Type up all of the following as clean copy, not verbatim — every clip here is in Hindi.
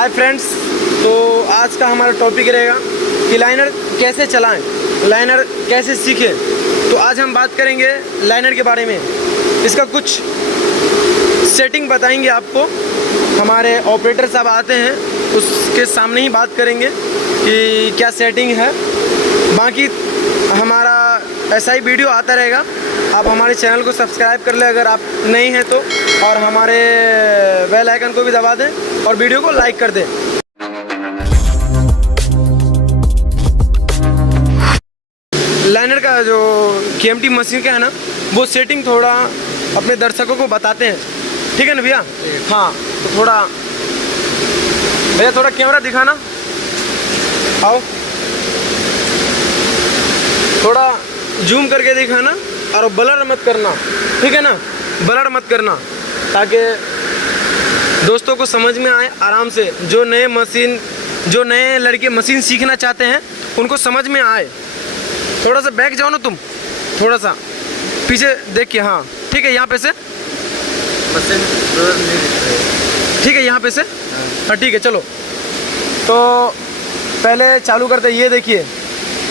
हाय फ्रेंड्स, तो आज का हमारा टॉपिक रहेगा कि लाइनर कैसे चलाएं, लाइनर कैसे सीखें। तो आज हम बात करेंगे लाइनर के बारे में। इसका कुछ सेटिंग बताएंगे आपको। हमारे ऑपरेटर साहब आते हैं, उसके सामने ही बात करेंगे कि क्या सेटिंग है। बाकी हमारा ऐसा ही वीडियो आता रहेगा। आप हमारे चैनल को सब्सक्राइब कर लें अगर आप नए हैं तो, और हमारे बेल आइकन को भी दबा दें और वीडियो को लाइक कर दें। लाइनर का जो केएमटी मशीन का है ना, वो सेटिंग थोड़ा अपने दर्शकों को बताते हैं। ठीक है ना भैया? हाँ, तो थोड़ा भैया थोड़ा कैमरा दिखाना, आओ थोड़ा जूम करके दिखाना और ब्लर मत करना, ठीक है ना? ब्लर मत करना ताकि दोस्तों को समझ में आए आराम से। जो नए लड़के मशीन सीखना चाहते हैं उनको समझ में आए। थोड़ा सा बैक जाओ ना तुम, थोड़ा सा पीछे देख के। हाँ ठीक है, यहाँ पे से ठीक है, यहाँ पे से हाँ ठीक है। चलो तो पहले चालू करते। ये देखिए,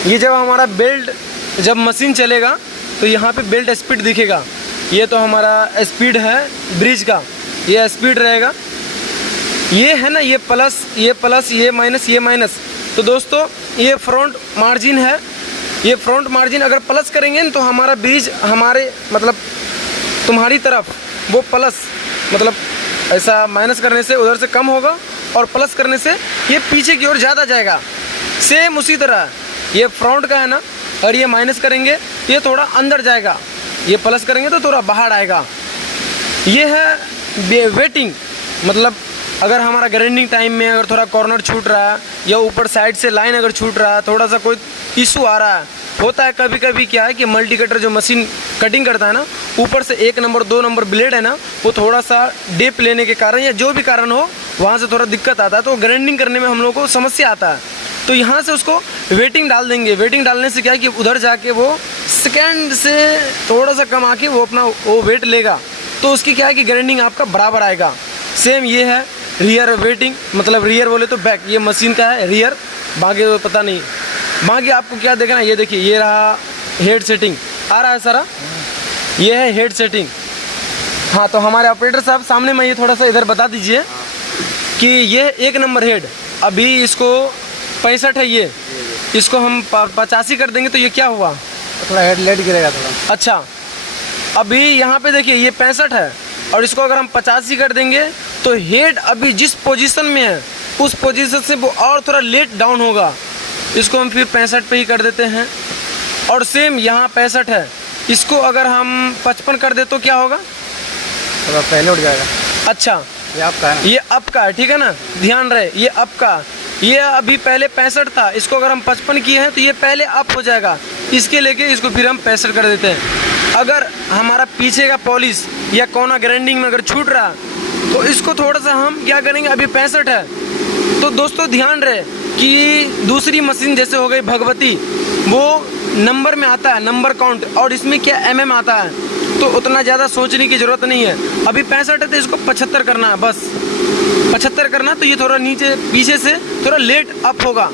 ये जब हमारा बेल्ट, जब मशीन चलेगा तो यहाँ पे बेल्ट स्पीड दिखेगा। ये तो हमारा स्पीड है ब्रिज का, ये स्पीड रहेगा। ये है ना, ये प्लस, ये प्लस, ये माइनस, ये माइनस। तो दोस्तों ये फ्रंट मार्जिन है। ये फ्रंट मार्जिन अगर प्लस करेंगे ना तो हमारा ब्रिज, हमारे मतलब तुम्हारी तरफ वो प्लस, मतलब ऐसा माइनस करने से उधर से कम होगा और प्लस करने से ये पीछे की ओर ज़्यादा जाएगा। सेम उसी तरह ये फ्रंट का है ना, और ये माइनस करेंगे ये थोड़ा अंदर जाएगा, ये प्लस करेंगे तो थोड़ा बाहर आएगा। ये है वेटिंग, मतलब अगर हमारा ग्राइंडिंग टाइम में अगर थोड़ा कॉर्नर छूट रहा है या ऊपर साइड से लाइन अगर छूट रहा है, थोड़ा सा कोई इशू आ रहा है, होता है कभी कभी। क्या है कि मल्टी कटर जो मशीन कटिंग करता है ना, ऊपर से 1 नंबर 2 नंबर ब्लेड है ना, वो थोड़ा सा डेप लेने के कारण या जो भी कारण हो वहाँ से थोड़ा दिक्कत आता है, तो ग्राइंडिंग करने में हम लोग को समस्या आता है। तो यहाँ से उसको वेटिंग डाल देंगे। वेटिंग डालने से क्या है कि उधर जाके वो सेकेंड से थोड़ा सा कम आके वो अपना वो वेट लेगा, तो उसकी क्या है कि ग्राइंडिंग आपका बराबर आएगा। सेम ये है रियर वेटिंग, मतलब रियर बोले तो बैक, ये मशीन का है रियर, बाकी पता नहीं। बाकी आपको क्या देखना है, ये देखिए, ये रहा हेड सेटिंग आ रहा है सारा, ये है हेड सेटिंग। हाँ, तो हमारे ऑपरेटर साहब सामने में ये थोड़ा सा इधर बता दीजिए कि ये 1 नंबर हेड, अभी इसको 65 है, ये इसको हम 85 कर देंगे तो ये क्या हुआ, थोड़ा हेड लेट गिरेगा थोड़ा। अच्छा, अभी यहाँ पे देखिए ये 65 है और इसको अगर हम 85 कर देंगे तो हेड अभी जिस पोजीशन में है उस पोजीशन से वो और थोड़ा लेट डाउन होगा। इसको हम फिर 65 पे ही कर देते हैं। और सेम यहाँ 65 है, इसको अगर हम 55 कर दे तो क्या होगा, थोड़ा पहले उठ जाएगा। अच्छा, ये आपका है ना? ये अप का है, ठीक है ना, ध्यान रहे, ये अप का। ये अभी पहले 65 था, इसको अगर हम 55 किए हैं तो ये पहले अप हो जाएगा। इसके लेके इसको फिर हम 65 कर देते हैं। अगर हमारा पीछे का पॉलिश या कोना ग्राइंडिंग में अगर छूट रहा तो इसको थोड़ा सा हम क्या करेंगे, अभी 65 है तो दोस्तों ध्यान रहे कि दूसरी मशीन जैसे हो गई भगवती, वो नंबर में आता है, नंबर काउंट, और इसमें क्या MM आता है, तो उतना ज़्यादा सोचने की ज़रूरत नहीं है। अभी 65 है तो इसको 75 करना है, बस 75 करना, तो ये थोड़ा नीचे पीछे से थोड़ा लेट अप होगा।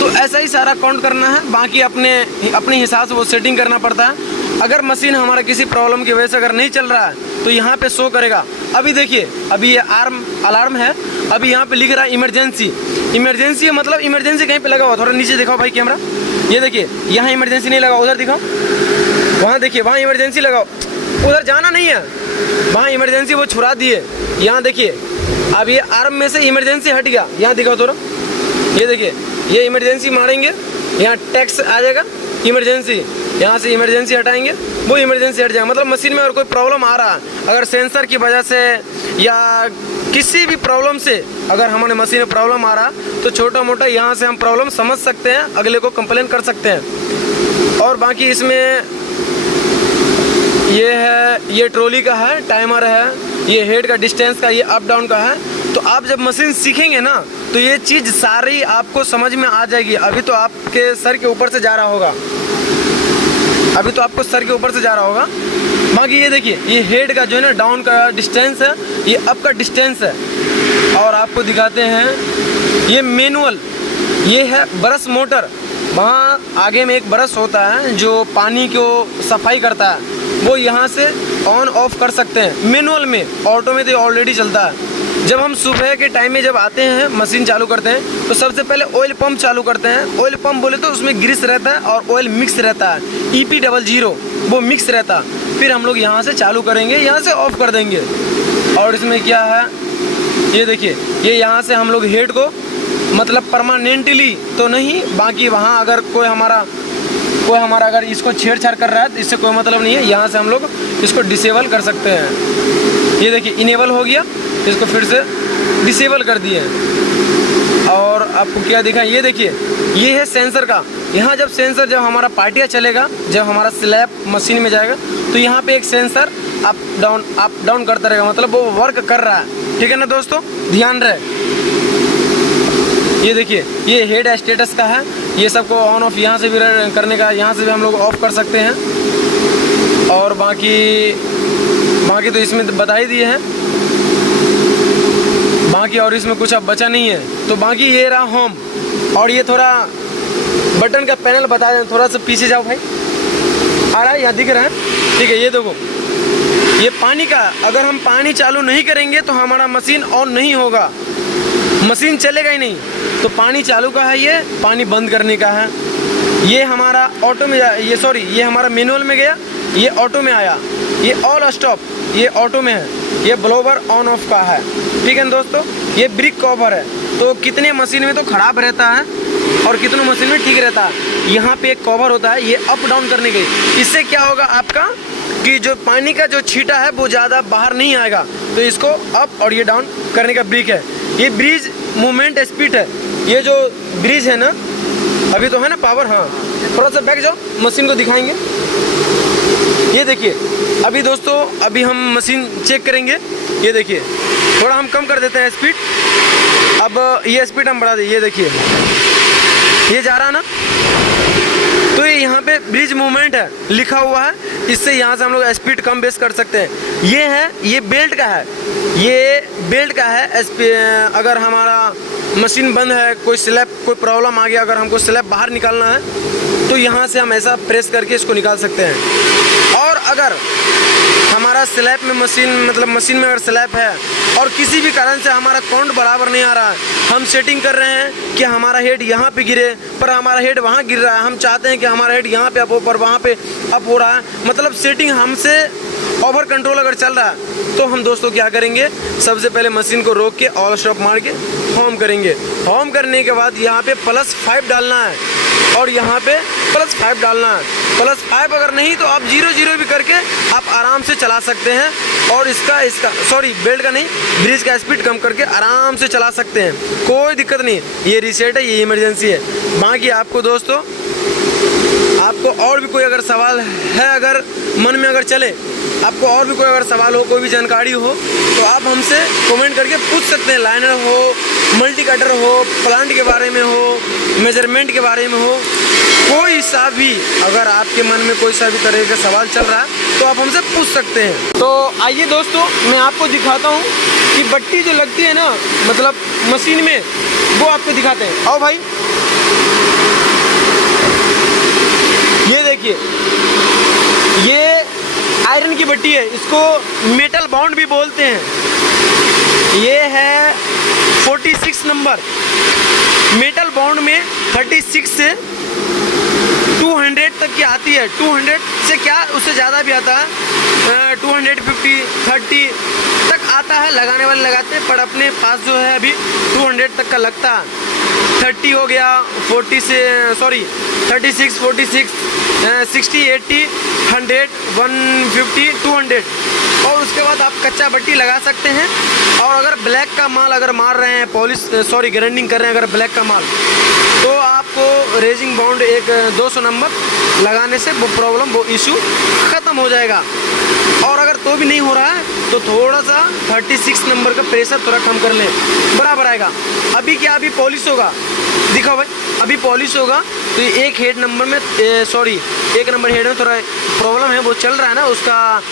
तो ऐसा ही सारा काउंट करना है। बाकी अपने हिसाब से वो सेटिंग करना पड़ता है। अगर मशीन हमारा किसी प्रॉब्लम की वजह से अगर नहीं चल रहा है तो यहाँ पे शो करेगा। अभी देखिए, अभी ये अलार्म है, अभी यहाँ पे लिख रहा है इमरजेंसी। इमरजेंसी मतलब इमरजेंसी कहीं पे लगा हुआ, थोड़ा नीचे दिखाओ भाई कैमरा। ये देखिए, यहाँ इमरजेंसी नहीं लगा, उधर दिखाओ, वहाँ देखिए, वहाँ इमरजेंसी लगाओ, उधर जाना नहीं है, वहाँ इमरजेंसी वो छुड़ा दिए। यहाँ देखिए, अब ये आर्म में से इमरजेंसी हट गया, यहाँ दिखाओ थोड़ा, ये देखिए, ये इमरजेंसी मारेंगे, यहाँ टेक्स्ट आ जाएगा इमरजेंसी, यहाँ से इमरजेंसी हटाएंगे, वो इमरजेंसी हट जाएगा। मतलब मशीन में अगर कोई प्रॉब्लम आ रहा है, अगर सेंसर की वजह से या किसी भी प्रॉब्लम से अगर हमारे मशीन में प्रॉब्लम आ रहा तो छोटा मोटा यहाँ से हम प्रॉब्लम समझ सकते हैं, अगले को कंप्लेन कर सकते हैं। और बाकी इसमें ये है, ये ट्रॉली का है, टाइमर है, ये हेड का डिस्टेंस का, ये अप डाउन का है। तो आप जब मशीन सीखेंगे ना तो ये चीज़ सारी आपको समझ में आ जाएगी। अभी तो आपके सर के ऊपर से जा रहा होगा, अभी तो आपको सर के ऊपर से जा रहा होगा। बाकी ये देखिए, ये हेड का जो है ना डाउन का डिस्टेंस है, ये अप का डिस्टेंस है, और आपको दिखाते हैं ये मैनुअल, ये है ब्रश मोटर। वहाँ आगे में एक ब्रश होता है जो पानी को सफाई करता है, वो यहाँ से ऑन ऑफ कर सकते हैं मैनुअल में। ऑटो में तो ऑलरेडी चलता है। जब हम सुबह के टाइम में जब आते हैं मशीन चालू करते हैं तो सबसे पहले ऑयल पंप चालू करते हैं। ऑयल पंप बोले तो उसमें ग्रीस रहता है और ऑयल मिक्स रहता है, EP00 वो मिक्स रहता है। फिर हम लोग यहाँ से चालू करेंगे, यहाँ से ऑफ कर देंगे। और इसमें क्या है ये देखिए, ये यहाँ से हम लोग हेड को मतलब परमानेंटली तो नहीं, बाकी वहाँ अगर कोई हमारा अगर इसको छेड़छाड़ कर रहा है तो इससे कोई मतलब नहीं है। यहाँ से हम लोग इसको डिसेबल कर सकते हैं। ये देखिए इनेबल हो गया, इसको फिर से डिसेबल कर दिए। और आपको क्या दिखा, ये देखिए ये है सेंसर का। यहाँ जब सेंसर जब हमारा पार्टिया चलेगा, जब हमारा स्लैब मशीन में जाएगा तो यहाँ पे एक सेंसर अप डाउन करता रहेगा, मतलब वो वर्क कर रहा है। ठीक है ना दोस्तों, ध्यान रहे। ये देखिए ये हेड स्टेटस का है, ये सबको ऑन ऑफ यहाँ से भी करने का, यहाँ से भी हम लोग ऑफ कर सकते हैं। और बाकी तो इसमें बता ही दिए हैं, बाकी और इसमें कुछ अब बचा नहीं है। तो बाकी ये रहा होम, और ये थोड़ा बटन का पैनल बता दें, थोड़ा सा पीछे जाओ भाई, आ रहा है यहाँ दिख रहा है। ठीक है, ये देखो ये पानी का, अगर हम पानी चालू नहीं करेंगे तो हमारा मशीन ऑन नहीं होगा, मशीन चलेगा ही नहीं। तो पानी चालू का है, ये पानी बंद करने का है। ये हमारा ऑटो में ये हमारा मैनुअल में गया, ये ऑटो में आया। ये ऑल स्टॉप ये ऑटो में है, ये ब्लोवर ऑन ऑफ का है। ठीक है दोस्तों, ये ब्रिक कवर है। तो कितने मशीन में तो ख़राब रहता है और कितने मशीन में ठीक रहता है। यहाँ पे एक कवर होता है, ये अप डाउन करने के। इससे क्या होगा आपका कि जो पानी का जो छींटा है वो ज़्यादा बाहर नहीं आएगा। तो इसको अप और ये डाउन करने का ब्रिक है। ये ब्रिज मूवमेंट स्पीड है। ये जो ब्रिज है ना, अभी तो है ना पावर, हाँ थोड़ा सा बैक जाओ, मशीन को दिखाएंगे। ये देखिए अभी दोस्तों, अभी हम मशीन चेक करेंगे। ये देखिए थोड़ा हम कम कर देते हैं स्पीड, अब ये स्पीड हम बढ़ा दें। ये देखिए ये जा रहा है ना, तो ये यहाँ पे ब्रिज मूवमेंट है लिखा हुआ है, इससे यहाँ से हम लोग स्पीड कम बेस कर सकते हैं। ये है, ये बेल्ट का है, ये बेल्ट का है। अगर हमारा मशीन बंद है, कोई स्लैब कोई प्रॉब्लम आ गया, अगर हमको स्लैब बाहर निकालना है तो यहाँ से हम ऐसा प्रेस करके इसको निकाल सकते हैं। और अगर हमारा स्लैब में मशीन में अगर स्लैब है और किसी भी कारण से हमारा काउंट बराबर नहीं आ रहा है, हम सेटिंग कर रहे हैं कि हमारा हेड यहाँ पे गिरे पर हमारा हेड वहाँ गिर रहा है, हम चाहते हैं कि हमारा हेड यहाँ पे अप हो पर वहाँ पे अप हो रहा है, मतलब सेटिंग हमसे ओवर कंट्रोल अगर चल रहा है, तो हम दोस्तों क्या करेंगे, सबसे पहले मशीन को रोक के ऑल स्टॉप मार के होम करेंगे। होम करने के बाद यहाँ पे +5 डालना है और यहाँ पे +5 डालना है। +5 अगर नहीं तो आप 0-0 भी करके आप आराम से चला सकते हैं। और इसका बेल्ट का नहीं, ब्रिज का स्पीड कम करके आराम से चला सकते हैं, कोई दिक्कत नहीं। ये रीसेट है, ये इमरजेंसी है। बाकी आपको दोस्तों, आपको और भी कोई अगर सवाल है, अगर मन में अगर चले, आपको और भी कोई अगर सवाल हो, कोई भी जानकारी हो, तो आप हमसे कमेंट करके पूछ सकते हैं। लाइनर हो, मल्टी कटर हो, प्लांट के बारे में हो, मेजरमेंट के बारे में हो, कोई सा भी अगर आपके मन में कोई सा भी तरह का सवाल चल रहा है तो आप हमसे पूछ सकते हैं। तो आइए दोस्तों, मैं आपको दिखाता हूँ कि बट्टी जो लगती है ना, मतलब मशीन में, वो आपको दिखाते हैं। आओ भाई, ये देखिए, ये आयरन की बट्टी है, इसको मेटल बाउंड भी बोलते हैं। ये है 46 नंबर मेटल बाउंड में 36 से 200 तक की आती है। 200 से क्या, उससे ज़्यादा भी आता है, 250 30 तक आता है, लगाने वाले लगाते हैं, पर अपने पास जो है अभी 200 तक का लगता है। 30 हो गया, 36 46 60 80 100 150 200, और उसके बाद आप कच्चा बट्टी लगा सकते हैं। और अगर ब्लैक का माल अगर मार रहे हैं, ग्राइंडिंग कर रहे हैं अगर ब्लैक का माल, तो आपको रेजिंग बाउंड एक 200 नंबर लगाने से वो प्रॉब्लम, वो इशू ख़त्म हो जाएगा। और अगर तो भी नहीं हो रहा है तो थोड़ा सा 36 नंबर का प्रेशर थोड़ा कम कर लें, बराबर आएगा। अभी क्या, अभी पॉलिश होगा, दिखाओ भाई, अभी पॉलिश होगा तो एक हेड नंबर में एक नंबर हेड में थोड़ा प्रॉब्लम है, वो चल रहा है ना, उसका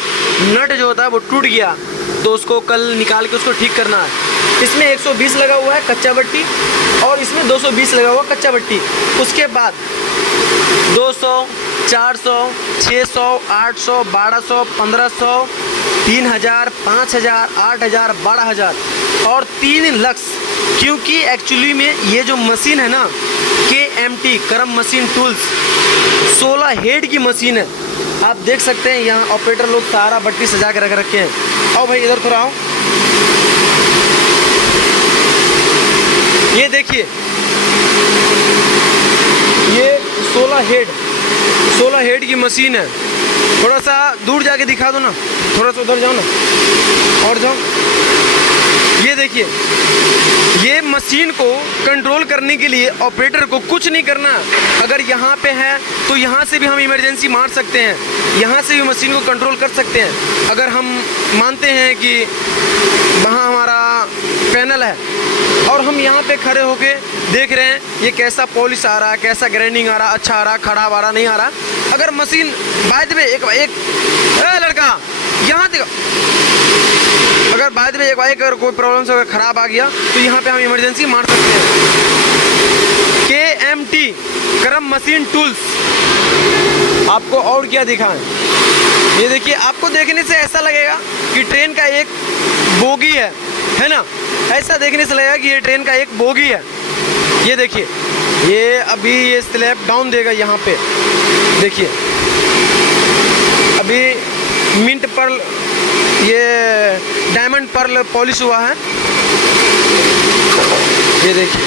नट जो होता है वो टूट गया, तो उसको कल निकाल के उसको ठीक करना है। इसमें 120 लगा हुआ है कच्चा बट्टी और इसमें 220 लगा हुआ कच्चा बट्टी। उसके बाद 200, 400, 600, 800, 1200, 1500, 3000, 5000, 8000, 12000 और 3 लक्स। क्योंकि एक्चुअली में ये जो मशीन है ना KMT करम मशीन टूल्स 16 हेड की मशीन है। आप देख सकते हैं यहाँ ऑपरेटर लोग सारा बट्टी सजा के रख रखे हैं। आओ भाई इधर थोड़ा आओ। ये देखिए ये 16 हेड की मशीन है। थोड़ा सा दूर जाके दिखा दो ना, थोड़ा सा उधर जाओ ना और जाओ। ये देखिए ये मशीन को कंट्रोल करने के लिए ऑपरेटर को कुछ नहीं करना। अगर यहाँ पे है तो यहाँ से भी हम इमरजेंसी मार सकते हैं, यहाँ से भी मशीन को कंट्रोल कर सकते हैं। अगर हम मानते हैं कि वहाँ हमारा पैनल है और हम यहाँ पे खड़े होके देख रहे हैं ये कैसा पॉलिश आ रहा है, कैसा ग्राइंडिंग आ रहा, अच्छा आ रहा, खराब आ रहा, नहीं आ रहा। अगर मशीन बाद में एक लड़का यहाँ देखो, अगर बाद में एक अगर कोई प्रॉब्लम से अगर ख़राब आ गया तो यहाँ पे हम इमरजेंसी मार सकते हैं। KMT करम मशीन टूल्स। आपको और क्या दिखाएं, ये देखिए आपको देखने से ऐसा लगेगा कि ट्रेन का एक बोगी है ना, ऐसा देखने से लगेगा कि ये ट्रेन का एक बोगी है। ये देखिए ये अभी ये स्लैब डाउन देगा यहाँ पे, देखिए अभी मिंट पर्ल ये डायमंड पर्ल पॉलिश हुआ है। ये देखिए।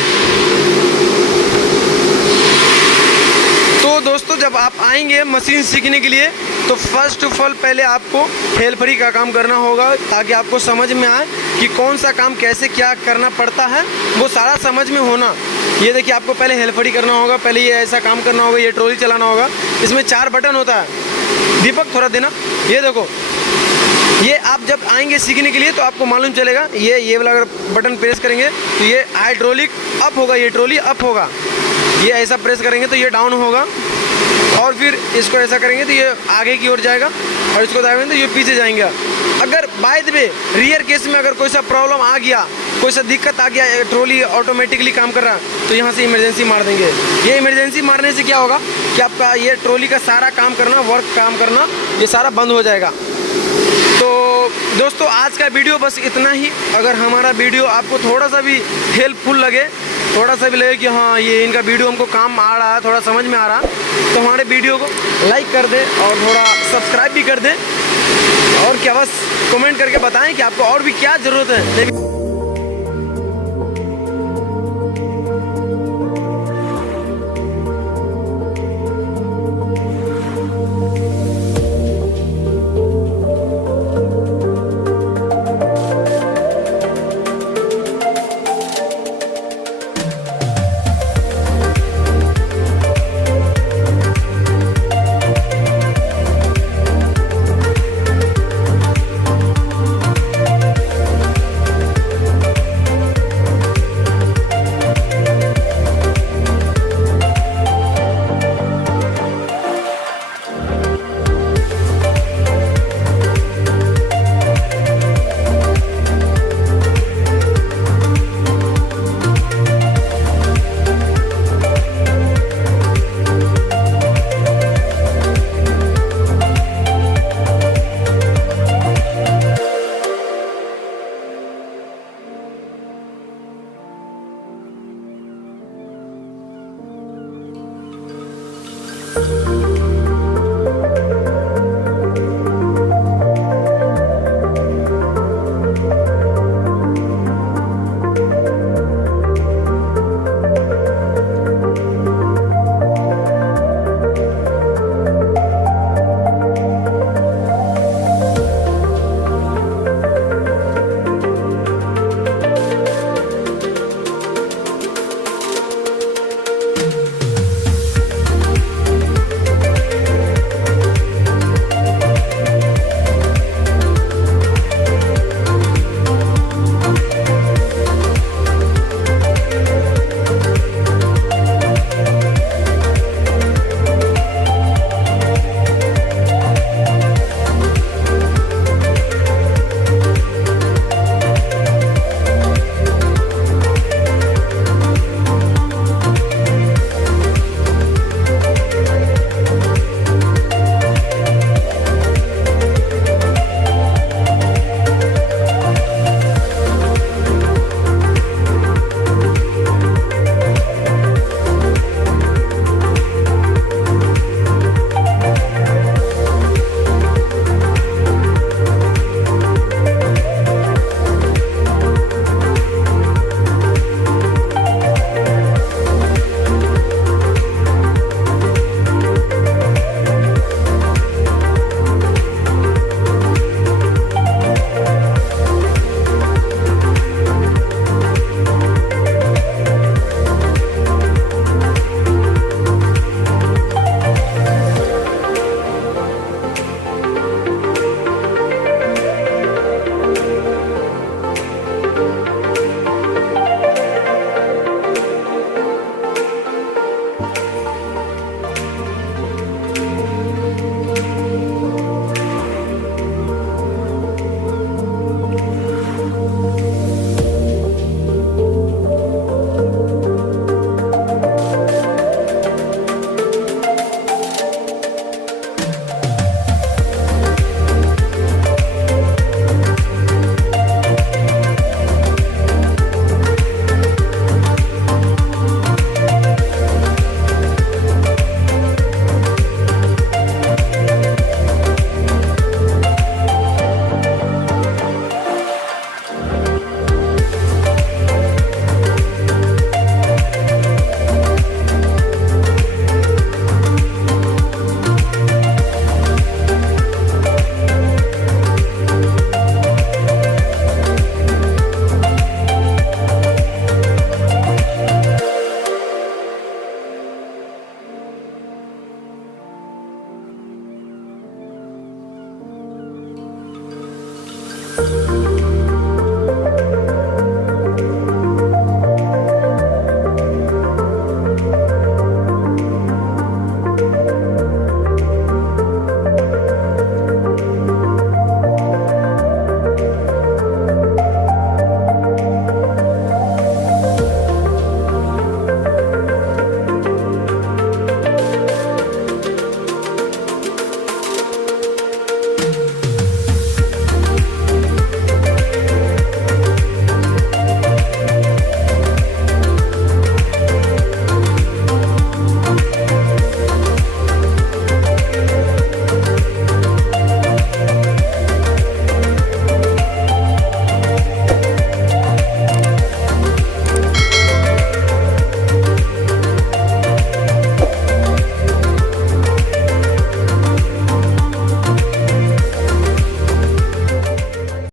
तो दोस्तों जब आप आएंगे मशीन सीखने के लिए तो फर्स्ट ऑफ ऑल पहले आपको हेल्परी का काम करना होगा ताकि आपको समझ में आए कि कौन सा काम कैसे क्या करना पड़ता है, वो सारा समझ में होना। ये देखिए आपको पहले हेल्परी करना होगा, पहले ये ऐसा काम करना होगा, ये ट्रॉली चलाना होगा। इसमें 4 बटन होता है। दीपक थोड़ा देना, ये देखो ये आप जब आएंगे सीखने के लिए तो आपको मालूम चलेगा। ये वाला अगर बटन प्रेस करेंगे तो ये हाइड्रोलिक अप होगा, ये ट्रॉली अप होगा। ये ऐसा प्रेस करेंगे तो ये डाउन होगा और फिर इसको ऐसा करेंगे तो ये आगे की ओर जाएगा और इसको दबाएंगे तो ये पीछे जाएंगे। अगर by the way rear case में अगर कोई सा प्रॉब्लम आ गया, कोई सा दिक्कत आ गया, ट्रॉली ऑटोमेटिकली काम कर रहा है तो यहाँ से इमरजेंसी मार देंगे। ये इमरजेंसी मारने से क्या होगा कि आपका ये ट्रॉली का सारा काम करना, वर्क काम करना, ये सारा बंद हो जाएगा। तो दोस्तों आज का वीडियो बस इतना ही। अगर हमारा वीडियो आपको थोड़ा सा भी हेल्पफुल लगे, थोड़ा सा भी लगे कि हाँ ये इनका वीडियो हमको काम आ रहा है, थोड़ा समझ में आ रहा, तो हमारे वीडियो को लाइक कर दें और थोड़ा सब्सक्राइब भी कर दें। और क्या बस कमेंट करके बताएं कि आपको और भी क्या ज़रूरत है।